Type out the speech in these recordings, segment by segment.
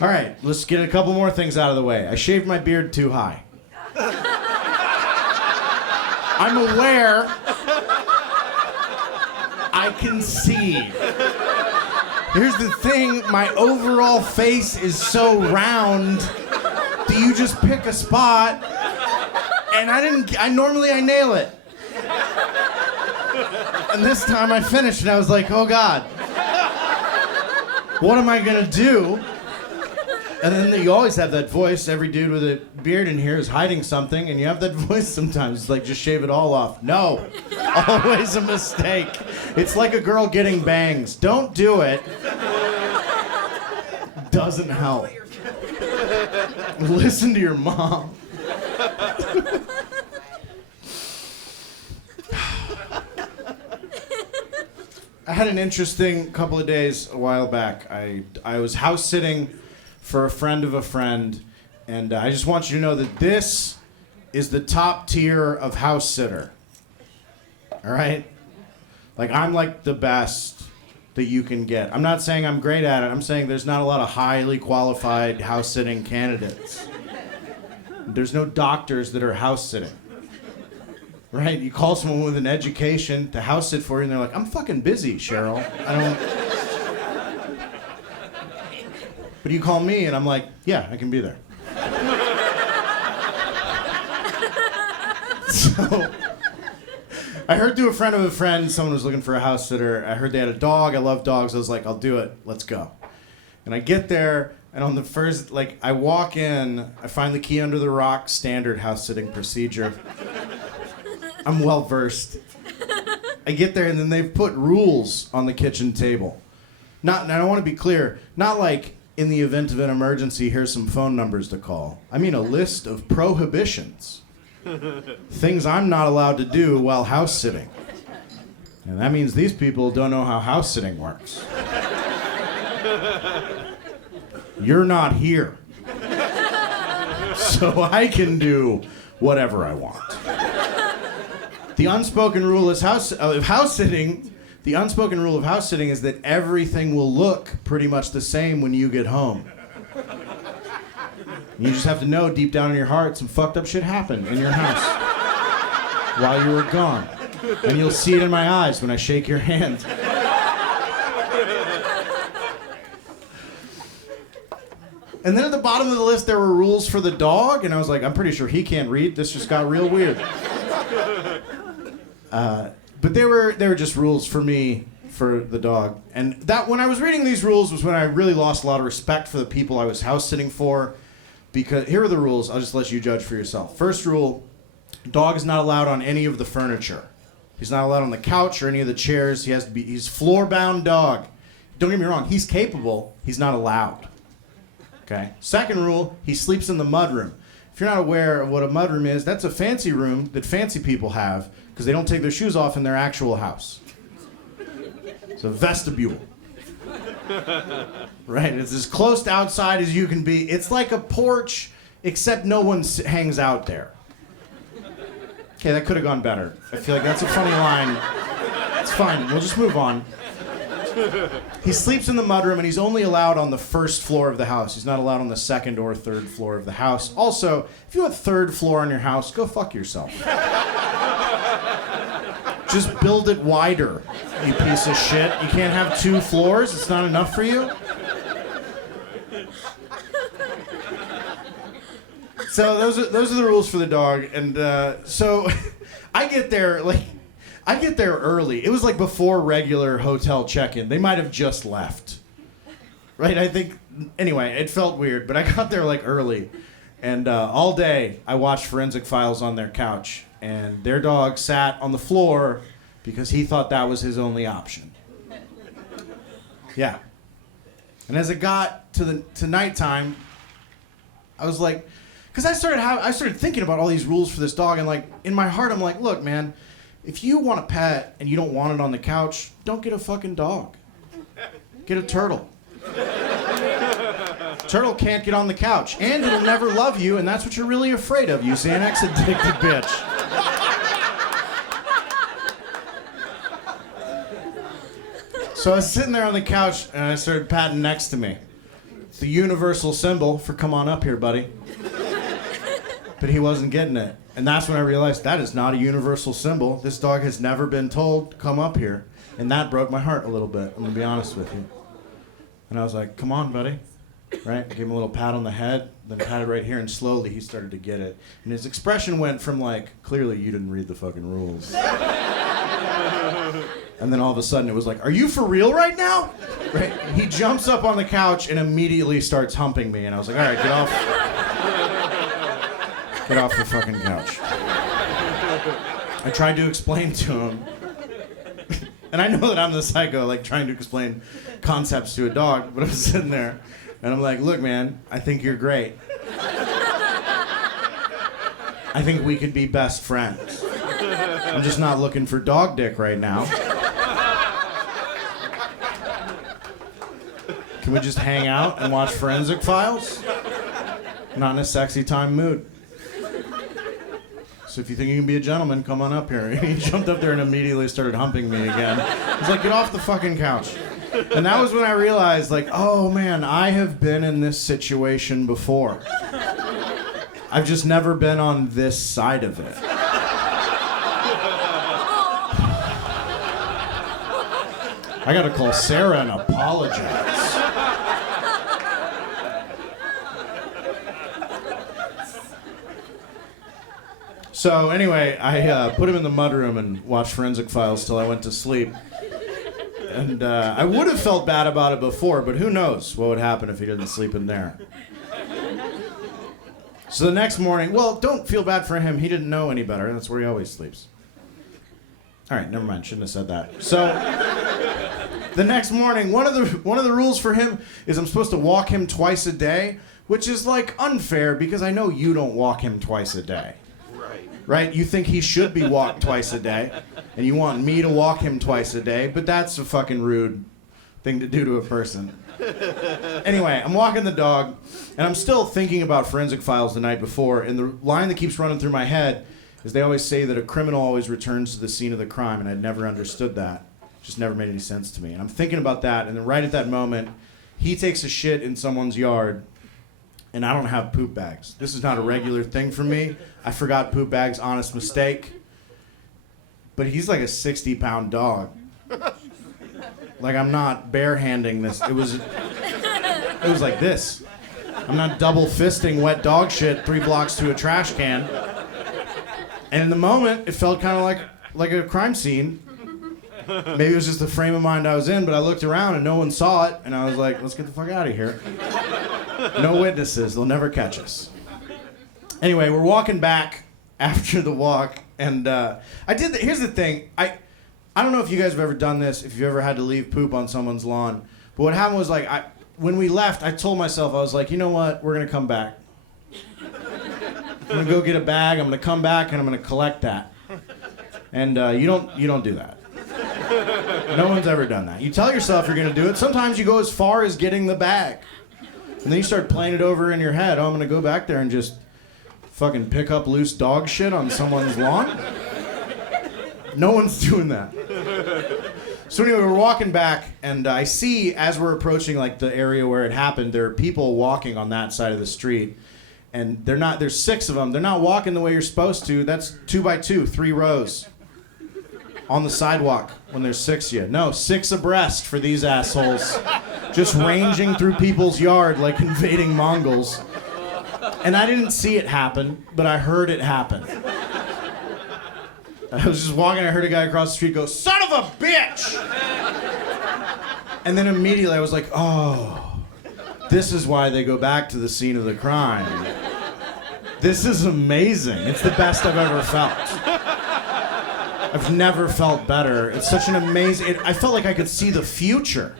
All right, let's get a couple more things out of the way. I shaved my beard too high. I'm aware I can see. Here's the thing, my overall face is so round that you just pick a spot, and I normally nail it. And this time I finished and I was like, oh God, what am I gonna do? And then you always have that voice. Every dude with a beard in here is hiding something, and you have that voice sometimes. It's like, just shave it all off. No, always a mistake. It's like a girl getting bangs. Don't do it. Doesn't help. Listen to your mom. I had an interesting couple of days a while back. I was house sitting for a friend of a friend, and I just want you to know that this is the top tier of house sitter. All right? Like, I'm like the best that you can get. I'm not saying I'm great at it. I'm saying there's not a lot of highly qualified house sitting candidates. There's no doctors that are house sitting. Right? You call someone with an education to house sit for you, and they're like, I'm fucking busy, Cheryl. But you call me, and I'm like, yeah, I can be there. So, I heard through a friend of a friend, someone was looking for a house sitter. I heard they had a dog. I love dogs. I was like, I'll do it. Let's go. And I get there, and on the first, I walk in, I find the key under the rock, standard house sitting procedure. I'm well versed. I get there, and then they've put rules on the kitchen table. And I want to be clear, not like, in the event of an emergency, here's some phone numbers to call. I mean a list of prohibitions. Things I'm not allowed to do while house sitting. And that means these people don't know how house sitting works. You're not here. So I can do whatever I want. The unspoken rule of house sitting. The unspoken rule of house sitting is that everything will look pretty much the same when you get home. You just have to know deep down in your heart some fucked up shit happened in your house while you were gone. And you'll see it in my eyes when I shake your hand. And then at the bottom of the list there were rules for the dog, and I was like, I'm pretty sure he can't read. This just got real weird. But they were just rules for me, for the dog. And that when I was reading these rules was when I really lost a lot of respect for the people I was house sitting for. Because here are the rules. I'll just let you judge for yourself. First rule, dog is not allowed on any of the furniture. He's not allowed on the couch or any of the chairs. He's floor-bound dog. Don't get me wrong, he's capable. He's not allowed. Okay? Second rule, he sleeps in the mudroom. If you're not aware of what a mudroom is, that's a fancy room that fancy people have because they don't take their shoes off in their actual house. It's a vestibule. Right? It's as close to outside as you can be. It's like a porch, except no one hangs out there. Okay, that could have gone better. I feel like that's a funny line. It's fine. We'll just move on. He sleeps in the mudroom, and he's only allowed on the first floor of the house. He's not allowed on the second or third floor of the house. Also, if you have third floor on your house, go fuck yourself. Just build it wider, you piece of shit. You can't have 2 floors? It's not enough for you? So those are the rules for the dog. And so I get there early. It was like before regular hotel check-in. They might have just left. Right? I think, anyway, it felt weird, but I got there early. And all day I watched Forensic Files on their couch. And their dog sat on the floor because he thought that was his only option. Yeah. And as it got to nighttime, I was like, because I started thinking about all these rules for this dog, and in my heart I'm like, look, man, if you want a pet and you don't want it on the couch, don't get a fucking dog. Get a turtle. Turtle can't get on the couch, and it'll never love you, and that's what you're really afraid of, you Xanax addicted bitch. So I was sitting there on the couch, and I started patting next to me. It's the universal symbol for come on up here, buddy. But he wasn't getting it. And that's when I realized that is not a universal symbol. This dog has never been told to come up here. And that broke my heart a little bit, I'm gonna be honest with you. And I was like, come on, buddy. Right? Gave him a little pat on the head, then patted right here, and slowly he started to get it. And his expression went from like, clearly you didn't read the fucking rules. And then all of a sudden it was like, are you for real right now? Right? He jumps up on the couch and immediately starts humping me. And I was like, all right, get off. Get off the fucking couch. I tried to explain to him. And I know that I'm the psycho, like trying to explain concepts to a dog, but I'm sitting there and I'm like, look, man, I think you're great. I think we could be best friends. I'm just not looking for dog dick right now. Can we just hang out and watch Forensic Files? Not in a sexy time mood. So if you think you can be a gentleman, come on up here. He jumped up there and immediately started humping me again. He's like, get off the fucking couch. And that was when I realized, like, oh man, I have been in this situation before. I've just never been on this side of it. I gotta call Sarah and apologize. So anyway, I put him in the mudroom and watched Forensic Files till I went to sleep. And I would have felt bad about it before, but who knows what would happen if he didn't sleep in there. So the next morning, well, don't feel bad for him. He didn't know any better. That's where he always sleeps. All right, never mind. Shouldn't have said that. So the next morning, one of the rules for him is I'm supposed to walk him twice a day, which is like unfair because I know you don't walk him twice a day. Right? You think he should be walked twice a day, and you want me to walk him twice a day, but that's a fucking rude thing to do to a person. Anyway, I'm walking the dog, and I'm still thinking about Forensic Files the night before, and the line that keeps running through my head is they always say that a criminal always returns to the scene of the crime, and I'd never understood that. It just never made any sense to me. And I'm thinking about that, and then right at that moment, he takes a shit in someone's yard, and I don't have poop bags. This is not a regular thing for me. I forgot poop bags, honest mistake. But he's like a 60-pound dog. Like I'm not barehanding this. It was like this. I'm not double fisting wet dog shit 3 blocks to a trash can. And in the moment, it felt kind of like a crime scene. Maybe it was just the frame of mind I was in, but I looked around and no one saw it, and I was like, let's get the fuck out of here. No witnesses, they'll never catch us. Anyway, we're walking back after the walk, and here's the thing, I don't know if you guys have ever done this, if you've ever had to leave poop on someone's lawn, but what happened was like, when we left, I told myself, I was like, you know what, we're gonna come back. I'm gonna go get a bag, I'm gonna come back, and I'm gonna collect that. And you don't do that. No one's ever done that. You tell yourself you're gonna do it. Sometimes you go as far as getting the bag. And then you start playing it over in your head. Oh, I'm gonna go back there and just fucking pick up loose dog shit on someone's lawn. No one's doing that. So anyway, we're walking back, and I see, as we're approaching like the area where it happened, there are people walking on that side of the street. And there's 6 of them. They're not walking the way you're supposed to. That's 2 by 2, 3 rows. On the sidewalk when there's 6 of you. No, 6 abreast for these assholes. Just ranging through people's yard like invading Mongols. And I didn't see it happen, but I heard it happen. I was just walking, I heard a guy across the street go, son of a bitch! And then immediately I was like, oh, this is why they go back to the scene of the crime. This is amazing. It's the best I've ever felt. I've never felt better. It's such an amazing... I felt like I could see the future.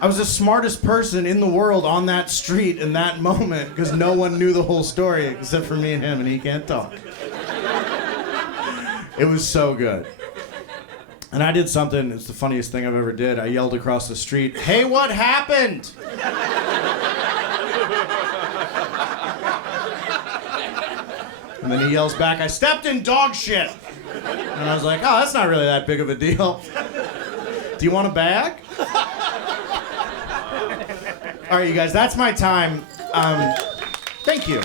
I was the smartest person in the world on that street in that moment because no one knew the whole story except for me and him, and he can't talk. It was so good. And I did something, it's the funniest thing I've ever did. I yelled across the street, hey, what happened? And then he yells back, I stepped in dog shit. And I was like, oh, that's not really that big of a deal. Do you want a bag? All right, you guys, that's my time. Thank you.